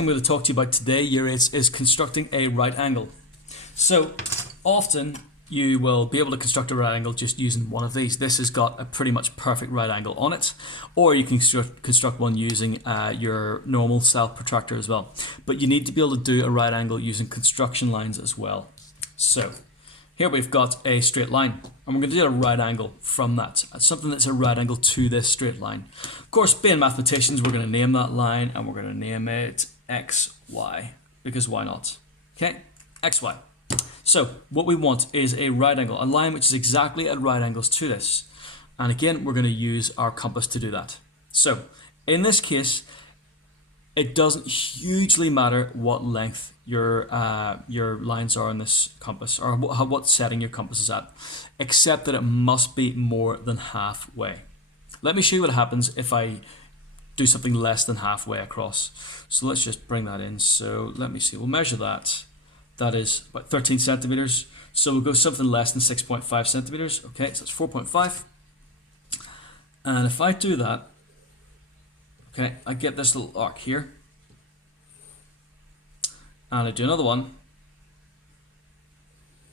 I'm going to talk to you about today is constructing a right angle. So often you will be able to construct a right angle just using one of these. This has got a pretty much perfect right angle on it, or you can construct one using your normal style protractor as well. But you need to be able to do a right angle using construction lines as well. So here we've got a straight line, and we're going to do a right angle from that. Something that's a right angle to this straight line. Of course, being mathematicians, we're going to name that line, and we're going to name it XY, because why not? Okay, XY. So what we want is a right angle, a line which is exactly at right angles to this. And again, we're going to use our compass to do that. So in this case, it doesn't hugely matter what length your lines are on this compass, or what setting your compass is at, except that it must be more than halfway. Let me show you what happens if I do something less than halfway across. So let's just bring that in. So let me see, we'll measure that. That is about 13 centimeters. So we'll go something less than 6.5 centimeters. Okay, so it's 4.5. And if I do that, okay, I get this little arc here. And I do another one.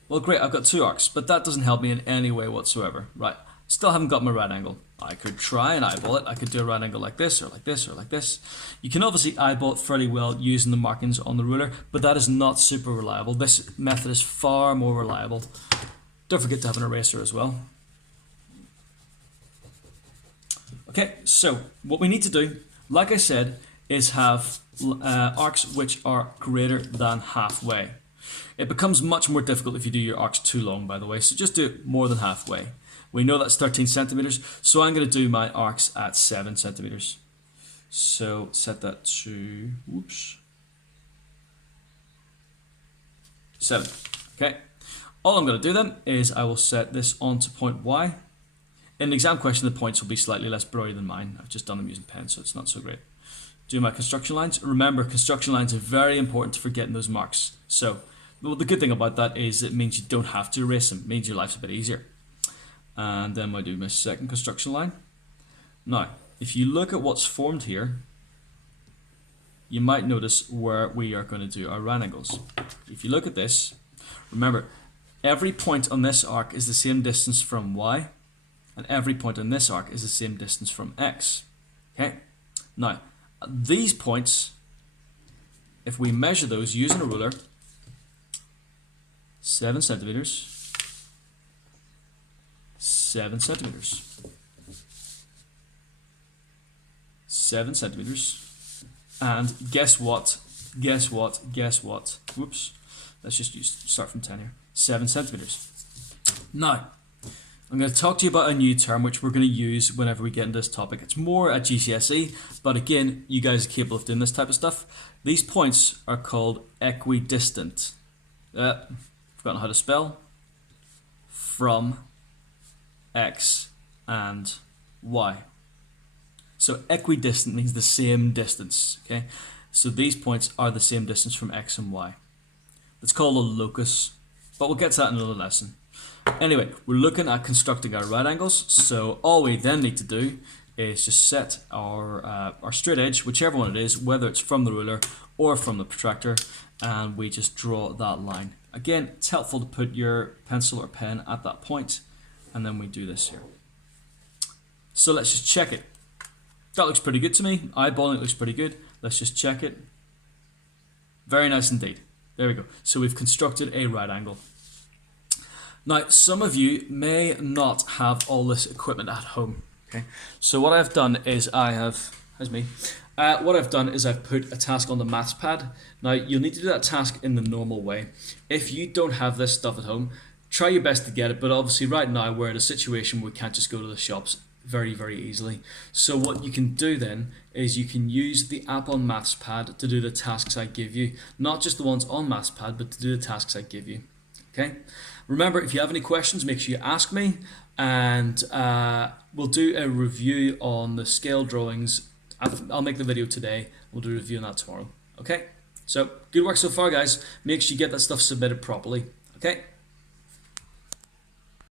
Well, great, I've got two arcs, but that doesn't help me in any way whatsoever. Right, still haven't got my right angle. I could try and eyeball it. I could do a right angle like this, or like this, or like this. You can obviously eyeball it fairly well using the markings on the ruler, but that is not super reliable. This method is far more reliable. Don't forget to have an eraser as well. Okay, so what we need to do, like I said, is have arcs which are greater than halfway. It becomes much more difficult if you do your arcs too long, by the way, so just do it more than halfway. We know that's 13 centimeters, so I'm going to do my arcs at 7 centimeters. So set that to, whoops, 7. Okay. All I'm going to do then is I will set this onto point Y. In the exam question, the points will be slightly less blurry than mine. I've just done them using pen, so it's not so great. Do my construction lines. Remember, construction lines are very important for getting those marks. So well, the good thing about that is it means you don't have to erase them. It means your life's a bit easier. And then I do my second construction line. Now, if you look at what's formed here, you might notice where we are going to do our right angles. If you look at this, remember, every point on this arc is the same distance from Y, and every point on this arc is the same distance from X. Okay? Now, these points, if we measure those using a ruler, 7 centimeters, 7 centimeters, 7 centimeters, and guess what? Guess what? Guess what? Whoops. Let's just start from 10 here. 7 centimeters. Now, I'm going to talk to you about a new term which we're going to use whenever we get into this topic. It's more at GCSE, but again, you guys are capable of doing this type of stuff. These points are called equidistant. Forgotten how to spell. From X and Y. So equidistant means the same distance. Okay, so these points are the same distance from X and Y. It's called a locus, but we'll get to that in another lesson. Anyway, we're looking at constructing our right angles. So all we then need to do is just set our straight edge, whichever one it is, whether it's from the ruler or from the protractor, and we just draw that line. Again, it's helpful to put your pencil or pen at that point, and then we do this here. So let's just check it. That looks pretty good to me. Eyeballing it looks pretty good. Let's just check it. Very nice indeed. There we go. So we've constructed a right angle. Now, some of you may not have all this equipment at home. Okay. So what I've done is what I've done is I've put a task on the maths pad. Now, you'll need to do that task in the normal way. If you don't have this stuff at home, try your best to get it, but obviously right now we're in a situation where we can't just go to the shops very, very easily. So what you can do then is you can use the app on MathsPad to do the tasks I give you. Not just the ones on MathsPad, but to do the tasks I give you. Okay? Remember, if you have any questions, make sure you ask me, and we'll do a review on the scale drawings. I'll make the video today. We'll do a review on that tomorrow. Okay? So, good work so far, guys. Make sure you get that stuff submitted properly. Okay?